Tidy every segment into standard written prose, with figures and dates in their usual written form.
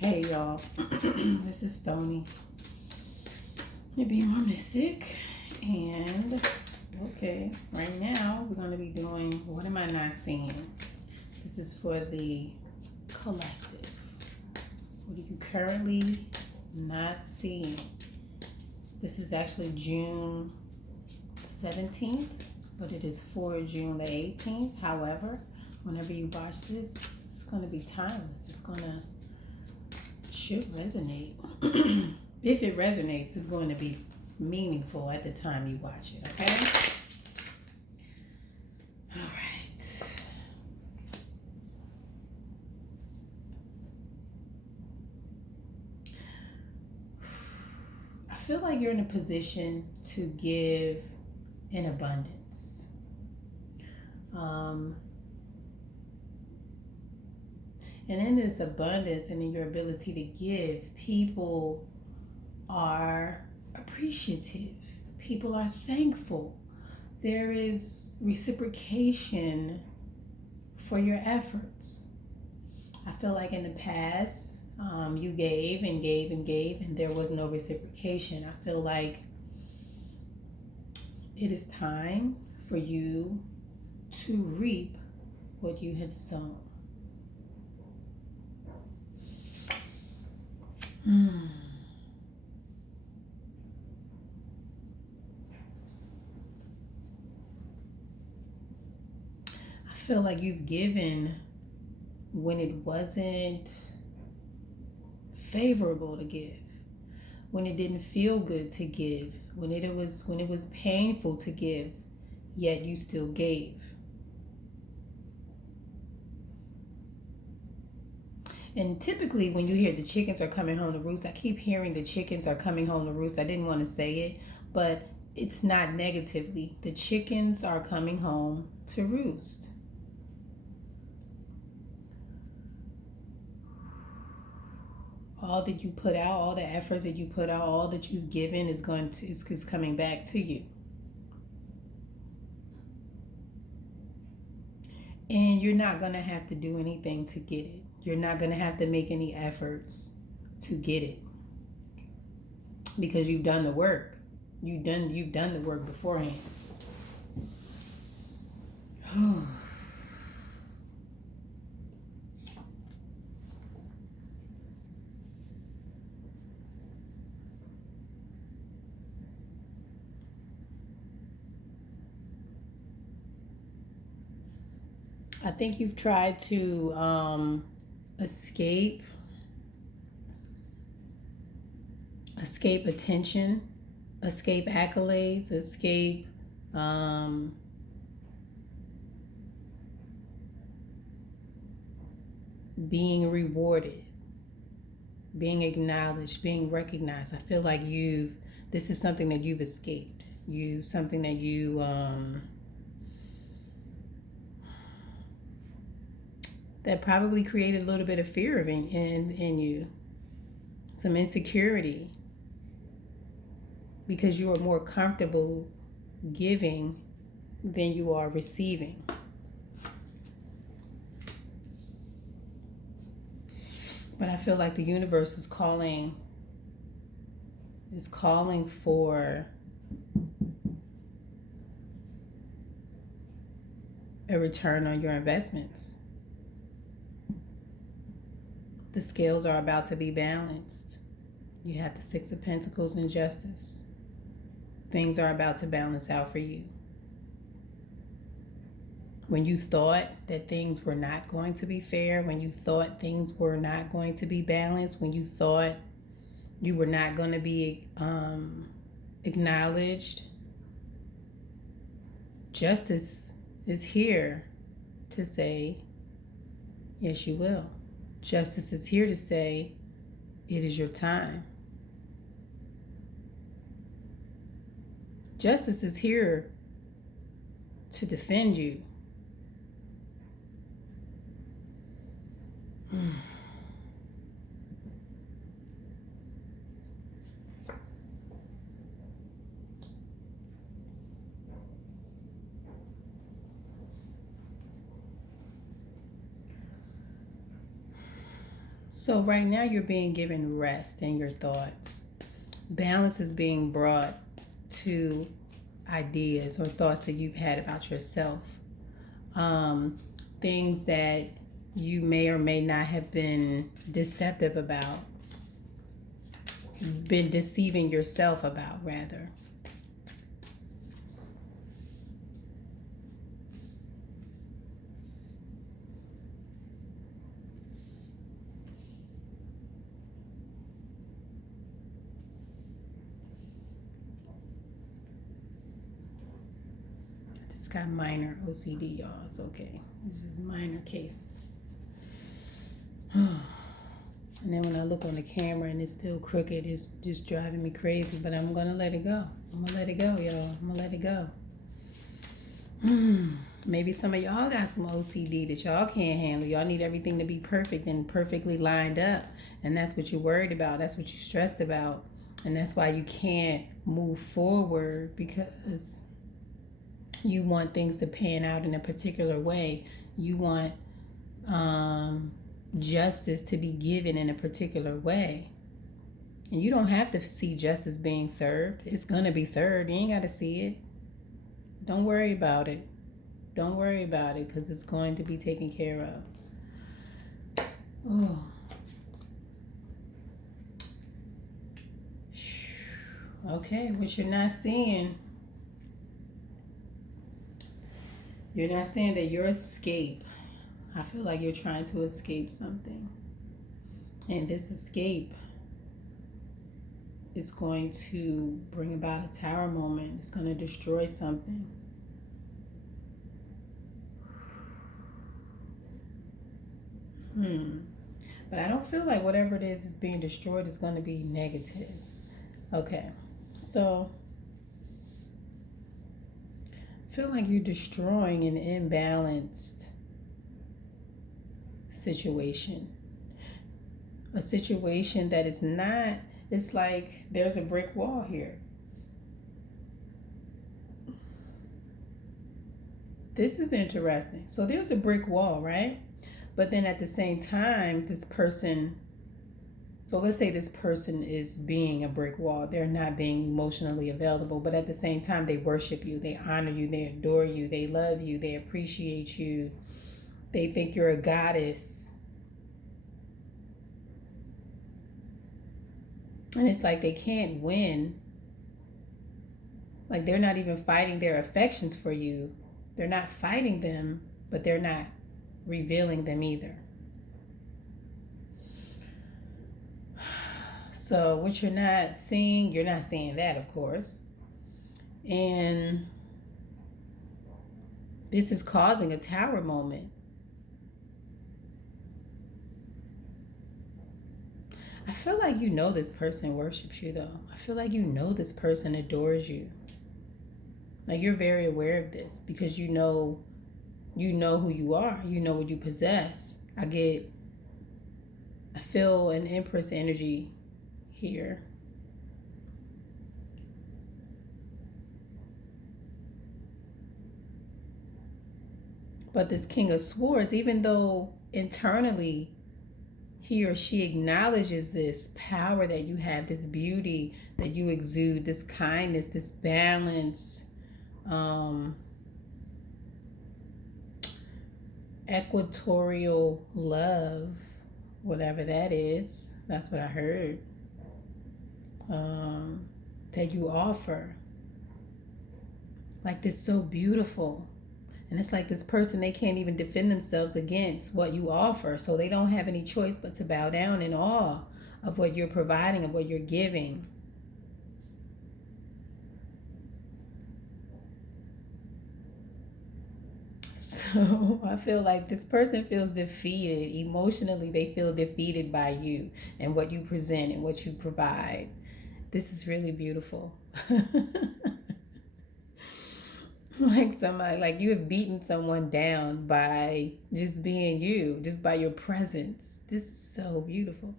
Hey y'all, this is Stony. You're being more mystic, and okay, right now we're going to be doing What Am I Not Seeing? This is for the collective. What are you currently not seeing? This is actually June 17th, but it is for June the 18th. However, whenever you watch this, it's going to be timeless. It's going to should resonate. If it resonates, it's going to be meaningful at the time you watch it, okay? All right. I feel like you're in a position to give in abundance. And in this abundance and in your ability to give, people are appreciative. People are thankful. There is reciprocation for your efforts. I feel like in the past, you gave and gave and gave, and there was no reciprocation. I feel like it is time for you to reap what you have sown. I feel like you've given when it wasn't favorable to give, when it didn't feel good to give, when it was painful to give, yet you still gave. And typically when you hear the chickens are coming home to roost, I keep hearing the chickens are coming home to roost. I didn't want to say it, but it's not negatively. The chickens are coming home to roost. All that you put out, all the efforts that you put out, all that you've given is coming back to you. And you're not going to have to do anything to get it. You're not going to have to make any efforts to get it. Because you've done the work. You've done the work beforehand. I think you've tried to escape attention, escape accolades, escape being rewarded, being acknowledged, being recognized. I feel like this is something that you've escaped. Something that you that probably created a little bit of fear in you, some insecurity, because you are more comfortable giving than you are receiving. But I feel like the universe is calling for a return on your investments. The scales are about to be balanced. You have the Six of Pentacles and Justice. Things are about to balance out for you. When you thought that things were not going to be fair, when you thought things were not going to be balanced, when you thought you were not going to be acknowledged, justice is here to say, yes, you will. Justice is here to say, it is your time. Justice is here to defend you. So right now you're being given rest in your thoughts. Balance is being brought to ideas or thoughts that you've had about yourself. Um, Things that you may or may not have been deceptive about, been deceiving yourself about, rather. I just got minor OCD, y'all. It's okay. It's just a minor case. And then when I look on the camera and it's still crooked, it's just driving me crazy. But I'm going to let it go. I'm going to let it go, y'all. I'm going to let it go. Maybe some of y'all got some OCD that y'all can't handle. Y'all need everything to be perfect and perfectly lined up. And that's what you're worried about. That's what you're stressed about. And that's why you can't move forward, because you want things to pan out in a particular way. You want justice to be given in a particular way. And you don't have to see justice being served. It's going to be served. You ain't got to see it. Don't worry about it. Don't worry about it, because it's going to be taken care of. Oh. Okay, what you're not seeing. You're not saying that your escape, I feel like you're trying to escape something. And this escape is going to bring about a tower moment. It's going to destroy something. But I don't feel like whatever it is being destroyed is going to be negative. Okay. So I feel like you're destroying an imbalanced situation. A situation that is not, it's like there's a brick wall here. This is interesting. So there's a brick wall, right? But then at the same time, this person, so let's say this person is being a brick wall. They're not being emotionally available, but at the same time, they worship you, they honor you, they adore you, they love you, they appreciate you, they think you're a goddess. And it's like they can't win. Like they're not even fighting their affections for you. They're not fighting them, but they're not revealing them either. So what you're not seeing that, of course. And this is causing a tower moment. I feel like you know this person worships you, though. I feel like you know this person adores you. Like you're very aware of this, because you know who you are. You know what you possess. I feel an Empress energy here. But this King of Swords, even though internally he or she acknowledges this power that you have, this beauty that you exude, this kindness, this balance, equatorial love, whatever that is, that's what I heard, that you offer. Like, this so beautiful. And it's like this person, they can't even defend themselves against what you offer. So they don't have any choice but to bow down in awe of what you're providing, of what you're giving. So I feel like this person feels defeated. Emotionally, they feel defeated by you and what you present and what you provide. This is really beautiful. Like somebody, like you have beaten someone down by just being you, just by your presence. This is so beautiful.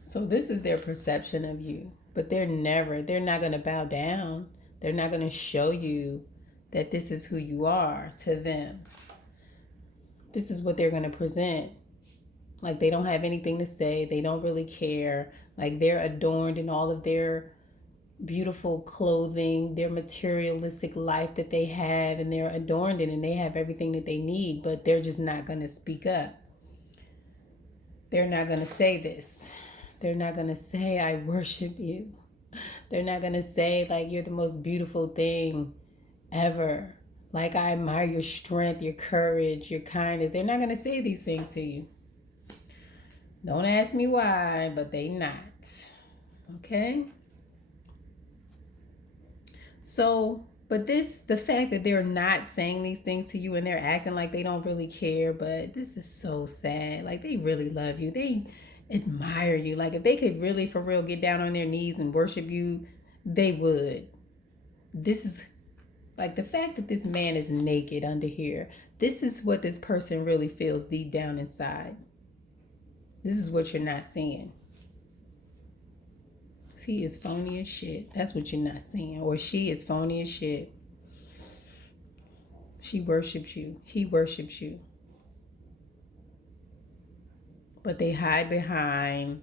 So this is their perception of you, but they're not going to bow down. They're not going to show you that this is who you are to them. This is what they're going to present. Like they don't have anything to say. They don't really care. Like they're adorned in all of their beautiful clothing, their materialistic life that they have, and they're adorned in, and they have everything that they need, but they're just not going to speak up. They're not going to say this. They're not going to say, I worship you. They're not going to say, like, you're the most beautiful thing ever. Like, I admire your strength, your courage, your kindness. They're not going to say these things to you. Don't ask me why, but they not. Okay? So, but the fact that they're not saying these things to you and they're acting like they don't really care, but this is so sad. Like, they really love you. They admire you. Like, if they could really, for real, get down on their knees and worship you, they would. This is, like, the fact that this man is naked under here, this is what this person really feels deep down inside. This is what you're not seeing. He is phony as shit. That's what you're not seeing. Or she is phony as shit. She worships you. He worships you. But they hide behind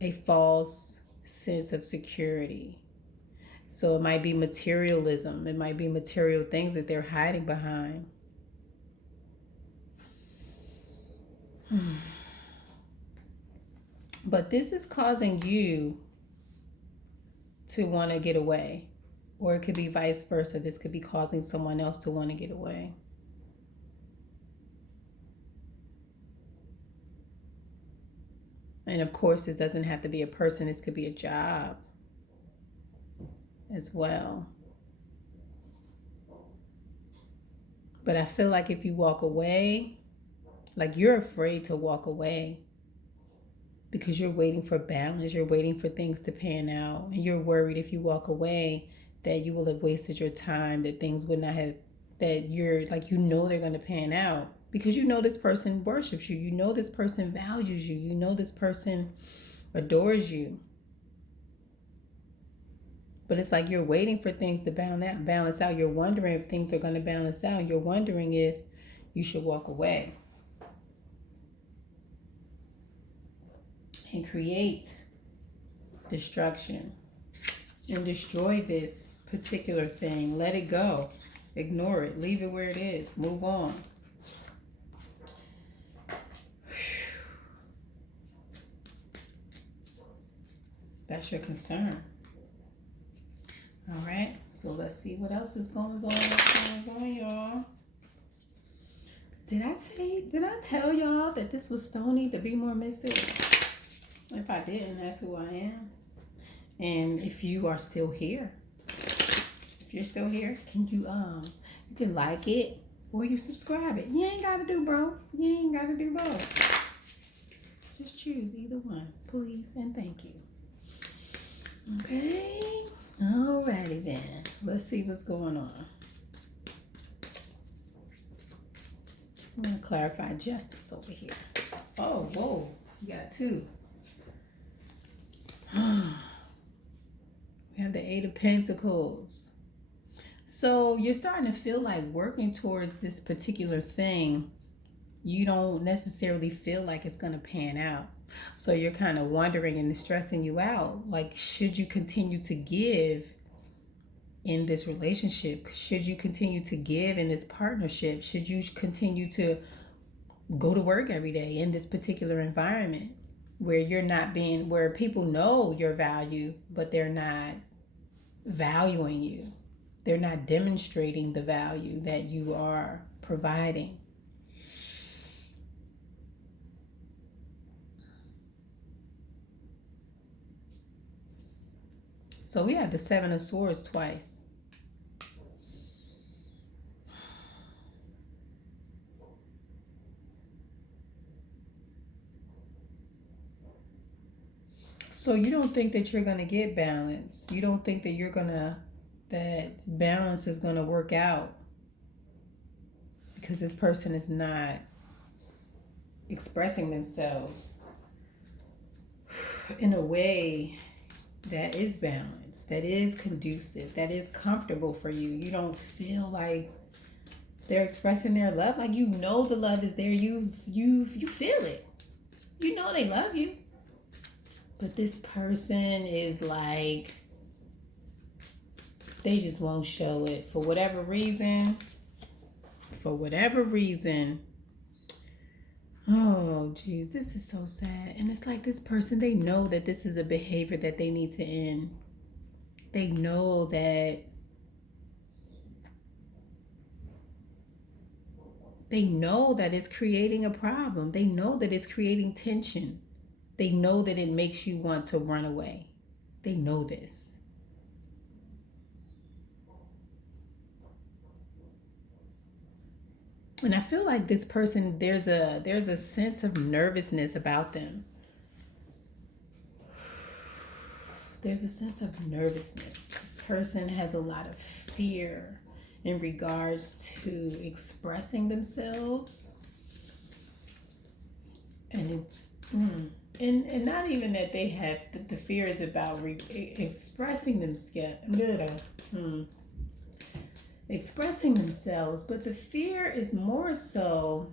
a false sense of security. So it might be materialism. It might be material things that they're hiding behind. But this is causing you to want to get away. Or it could be vice versa. This could be causing someone else to want to get away. And of course, it doesn't have to be a person. This could be a job as well. But I feel like if you walk away, like you're afraid to walk away because you're waiting for balance. You're waiting for things to pan out. And you're worried if you walk away that you will have wasted your time, that things would not have, that you're like, you know, they're going to pan out. Because you know this person worships you. You know this person values you. You know this person adores you. But it's like you're waiting for things to balance out. You're wondering if things are going to balance out. You're wondering if you should walk away and create destruction and destroy this particular thing. Let it go. Ignore it. Leave it where it is. Move on. That's your concern. All right. So let's see what else is going on, y'all. Did I tell y'all that this was Stony, the Be More Mystic? If I didn't, that's who I am. And if you are still here, if you're still here, can you can like it or you subscribe it. You ain't gotta do both. You ain't gotta do both. Just choose either one, please and thank you. Okay. Alrighty then. Let's see what's going on. I'm gonna clarify justice over here. Oh, whoa. You got two. We have the Eight of Pentacles. So you're starting to feel like working towards this particular thing, you don't necessarily feel like it's going to pan out. So you're kind of wondering and it's stressing you out. Like, should you continue to give in this relationship? Should you continue to give in this partnership? Should you continue to go to work every day in this particular environment where you're not being, where people know your value, but they're not valuing you? They're not demonstrating the value that you are providing. So we have the Seven of Swords twice. So you don't think that you're going to get balance. You don't think that that balance is going to work out because this person is not expressing themselves in a way that is balanced, that is conducive, that is comfortable for you. You don't feel like they're expressing their love. Like, you know the love is there. You feel it. You know they love you. But this person is like, they just won't show it for whatever reason. For whatever reason. Oh, geez, this is so sad. And it's like, this person, they know that this is a behavior that they need to end. They know that it's creating a problem. They know that it's creating tension. They know that it makes you want to run away. They know this. And I feel like this person, there's a sense of nervousness about them. There's a sense of nervousness. This person has a lot of fear in regards to expressing themselves. And it's, and not even that they have the fear is about expressing themselves. Expressing themselves, but the fear is more so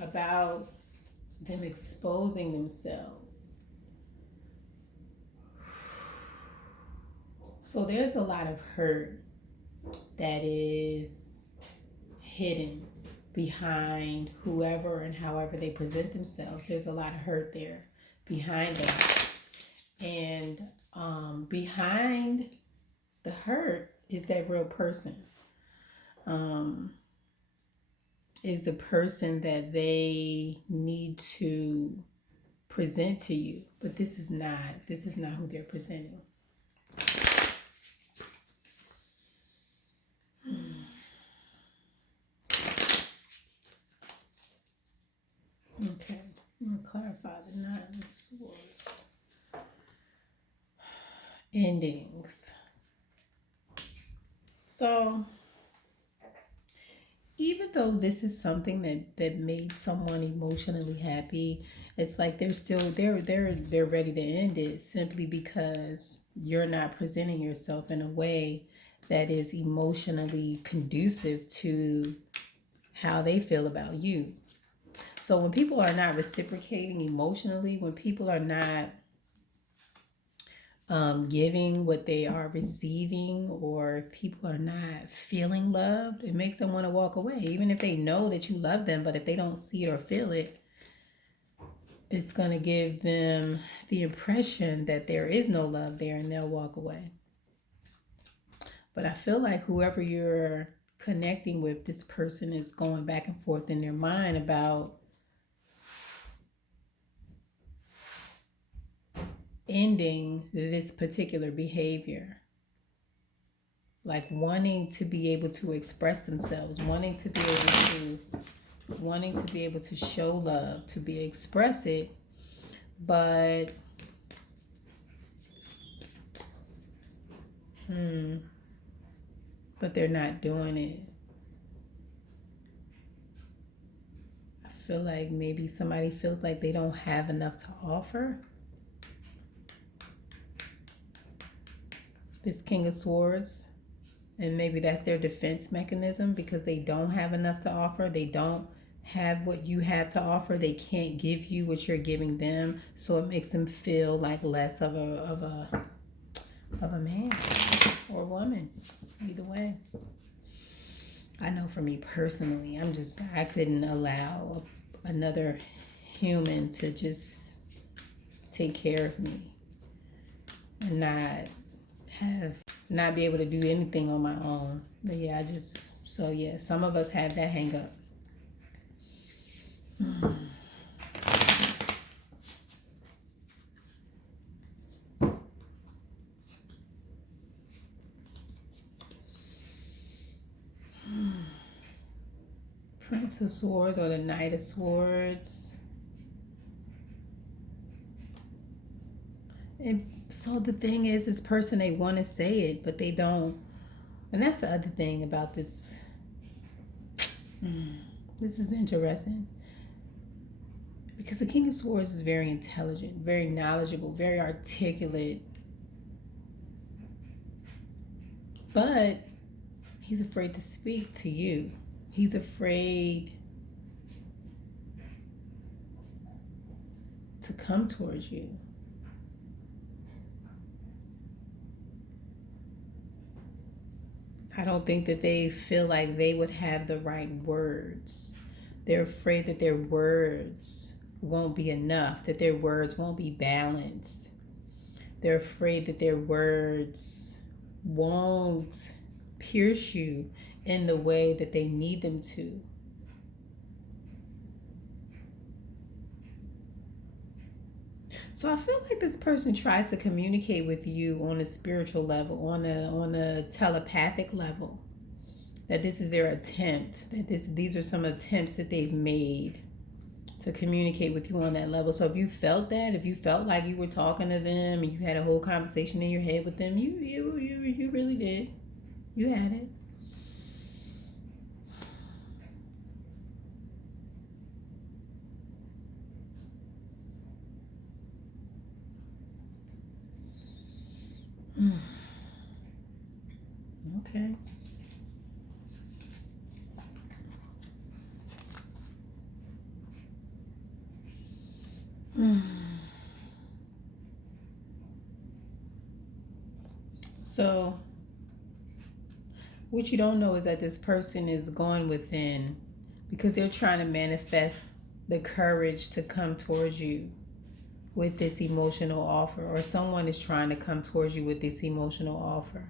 about them exposing themselves. So there's a lot of hurt that is hidden behind whoever and however they present themselves. There's a lot of hurt there behind that. And behind the hurt is that real person. Is the person that they need to present to you. But this is not who they're presenting. Okay, I'm going to clarify the Nine of Swords. Endings. So, even though this is something that made someone emotionally happy, it's like they're ready to end it simply because you're not presenting yourself in a way that is emotionally conducive to how they feel about you. So when people are not reciprocating emotionally, when people are not giving what they are receiving, or if people are not feeling loved, it makes them want to walk away. Even if they know that you love them, but if they don't see it or feel it, it's going to give them the impression that there is no love there, and they'll walk away. But I feel like whoever you're connecting with, this person is going back and forth in their mind about ending this particular behavior. Like wanting to be able to express themselves, wanting to be able to show love, to express it, but they're not doing it. I feel like maybe somebody feels like they don't have enough to offer. This King of Swords, and maybe that's their defense mechanism because they don't have enough to offer. They don't have what you have to offer. They can't give you what you're giving them, so it makes them feel like less of a man or woman. Either way, I know for me personally, I couldn't allow another human to just take care of me and not be able to do anything on my own. But yeah, some of us have that hang up. Prince of Swords or the Knight of Swords. And so the thing is, this person, they want to say it, but they don't. And that's the other thing about this. This is interesting. Because the King of Swords is very intelligent, very knowledgeable, very articulate. But he's afraid to speak to you. He's afraid to come towards you. I don't think that they feel like they would have the right words. They're afraid that their words won't be enough, that their words won't be balanced. They're afraid that their words won't pierce you in the way that they need them to. So I feel like this person tries to communicate with you on a spiritual level, on a telepathic level. That this is their attempt. That these are some attempts that they've made to communicate with you on that level. So if you felt that, if you felt like you were talking to them and you had a whole conversation in your head with them, you really did. You had it. Okay. So what you don't know is that this person is gone within because they're trying to manifest the courage to come towards you with this emotional offer, or someone is trying to come towards you with this emotional offer.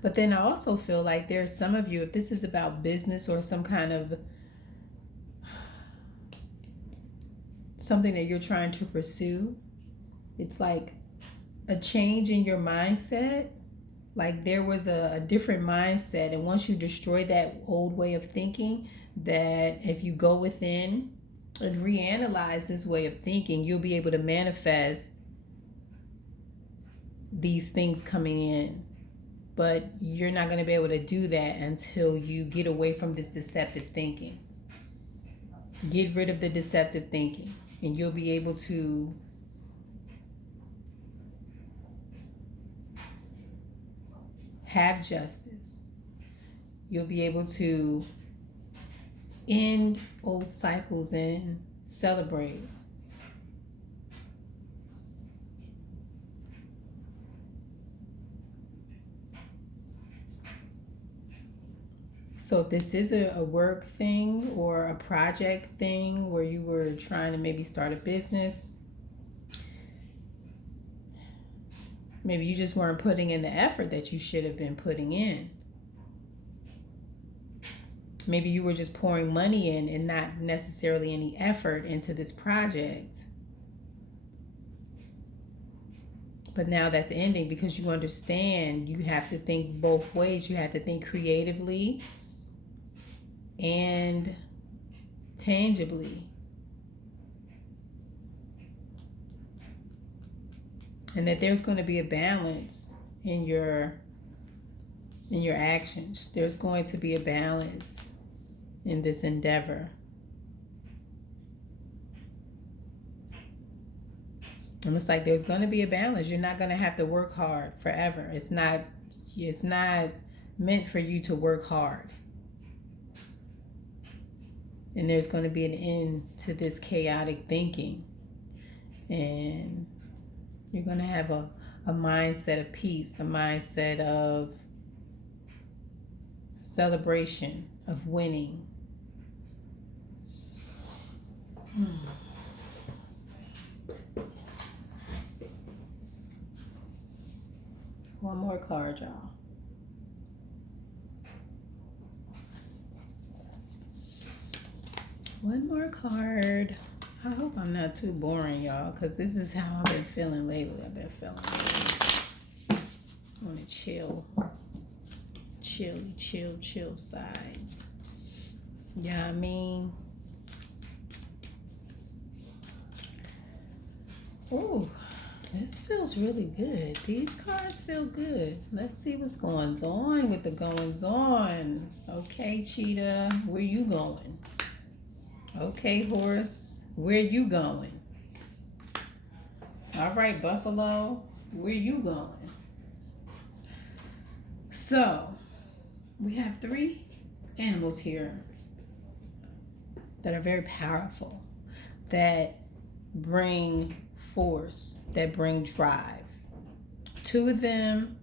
But then I also feel like there's some of you, if this is about business or some kind of something that you're trying to pursue, it's like a change in your mindset. Like there was a different mindset, and once you destroy that old way of thinking, that if you go within and reanalyze this way of thinking, you'll be able to manifest these things coming in. But you're not going to be able to do that until you get away from this deceptive thinking. Get rid of the deceptive thinking, and you'll be able to have justice. You'll be able to end old cycles and celebrate. So if this is a work thing or a project thing where you were trying to maybe start a business, maybe you just weren't putting in the effort that you should have been putting in. Maybe you were just pouring money in and not necessarily any effort into this project. But now that's ending because you understand you have to think both ways. You have to think creatively and tangibly. And that there's going to be a balance in your actions. There's going to be a balance in this endeavor. And it's like there's going to be a balance. You're not going to have to work hard forever. It's not meant for you to work hard. And there's going to be an end to this chaotic thinking. And you're going to have a mindset of peace, a mindset of celebration, of winning. One more card, y'all. One more card. I hope I'm not too boring, y'all, because this is how I've been feeling lately. I've been feeling on a chill side. Yeah, I mean, ooh, This feels really good. These cards feel good. Let's see what's going on with the goings on. Okay, Cheetah, where you going? Okay, Horse, where you going? All right, Buffalo, where you going? So, we have 3 animals here that are very powerful, that bring force, that bring drive. 2 of them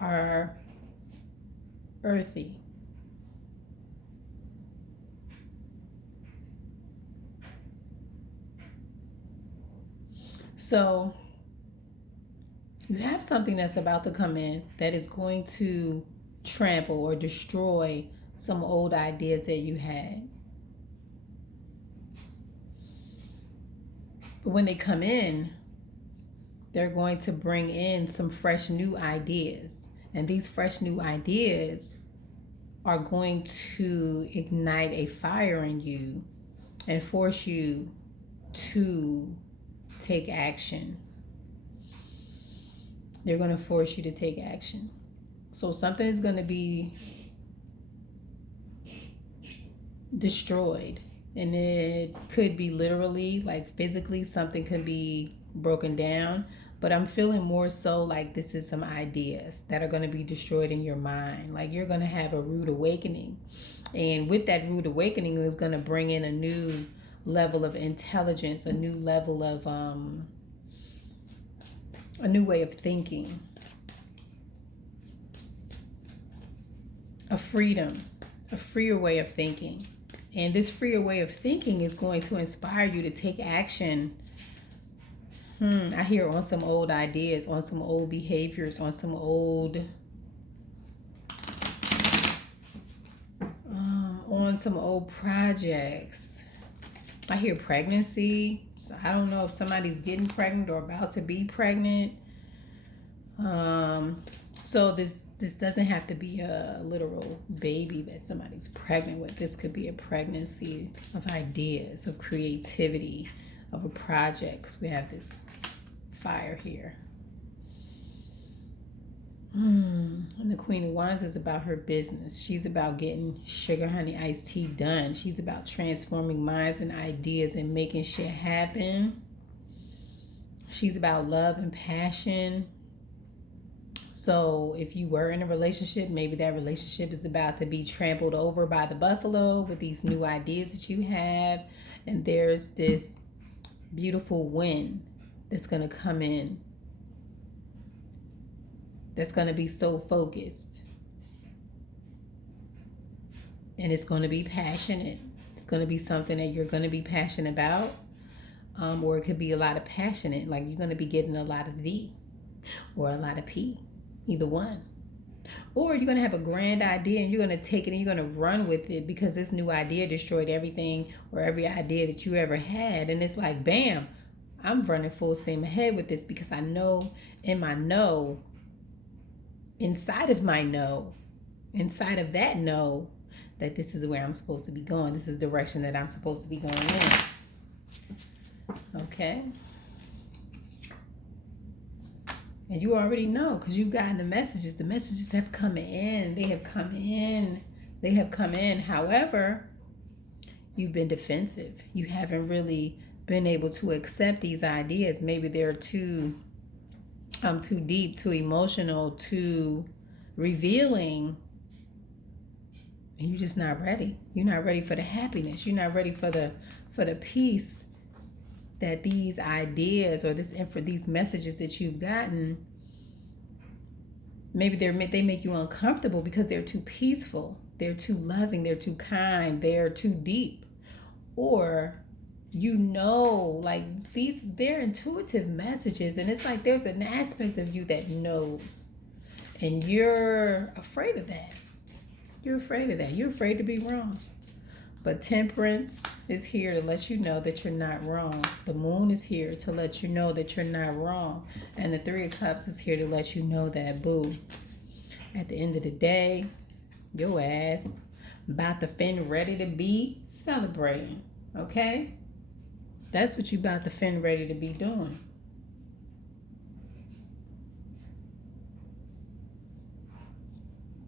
are earthy. So you have something that's about to come in that is going to trample or destroy some old ideas that you had. But when they come in, they're going to bring in some fresh new ideas. And these fresh new ideas are going to ignite a fire in you and force you to take action. They're going to force you to take action. So something is going to be destroyed. And it could be literally, like physically, something could be broken down. But I'm feeling more so like this is some ideas that are going to be destroyed in your mind. Like you're going to have a rude awakening. And with that rude awakening is going to bring in a new level of intelligence, a new level of, a new way of thinking. A freedom, a freer way of thinking. And this freer way of thinking is going to inspire you to take action. I hear on some old ideas, on some old behaviors, on some old, on some old projects. I hear pregnancy. So I don't know if somebody's getting pregnant or about to be pregnant. So this doesn't have to be a literal baby that somebody's pregnant with. This could be a pregnancy of ideas, of creativity, of a project. We have this fire here. And the Queen of Wands is about her business. She's about getting sugar, honey, iced tea done. She's about transforming minds and ideas and making shit happen. She's about love and passion. So if you were in a relationship, maybe that relationship is about to be trampled over by the buffalo with these new ideas that you have. And there's this beautiful wind that's going to come in, that's going to be so focused. And it's going to be passionate. It's going to be something that you're going to be passionate about. Or it could be a lot of passionate, like you're going to be getting a lot of D or a lot of P. Either one. Or you're going to have a grand idea and you're going to take it and you're going to run with it because this new idea destroyed everything or every idea that you ever had. And it's like, bam, I'm running full steam ahead with this because I know in my know, inside of my know, inside of that know, that this is where I'm supposed to be going. This is the direction that I'm supposed to be going in. Okay? And you already know because you've gotten the messages. The messages have come in. They have come in. They have come in. However, you've been defensive. You haven't really been able to accept these ideas. Maybe they're too deep, too emotional, too revealing. And you're just not ready. You're not ready for the happiness. You're not ready for the peace that these ideas or these messages that you've gotten, maybe they make you uncomfortable because they're too peaceful, they're too loving, they're too kind, they're too deep. Or like they're intuitive messages, and it's like there's an aspect of you that knows, and you're afraid of that. You're afraid of that. You're afraid to be wrong. But Temperance is here to let you know that you're not wrong. The Moon is here to let you know that you're not wrong. And the Three of Cups is here to let you know that, boo, at the end of the day, your ass about to fin ready to be celebrating. Okay? That's what you about to fin ready to be doing.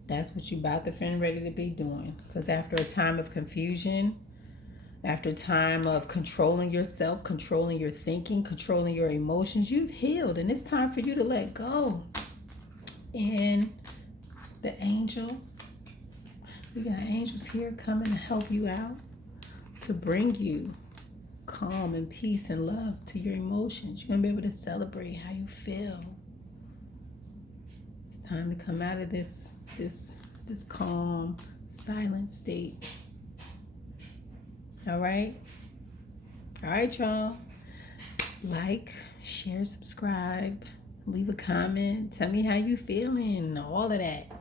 That's what you about to finish ready to be doing. Because after a time of confusion, after a time of controlling yourself, controlling your thinking, controlling your emotions, you've healed. And it's time for you to let go. And the angel, we got angels here coming to help you out, to bring you calm and peace and love to your emotions. You're going to be able to celebrate how you feel. It's time to come out of this calm, silent state. All right, y'all. Like, share, subscribe, leave a comment. Tell me how you feeling. All of that.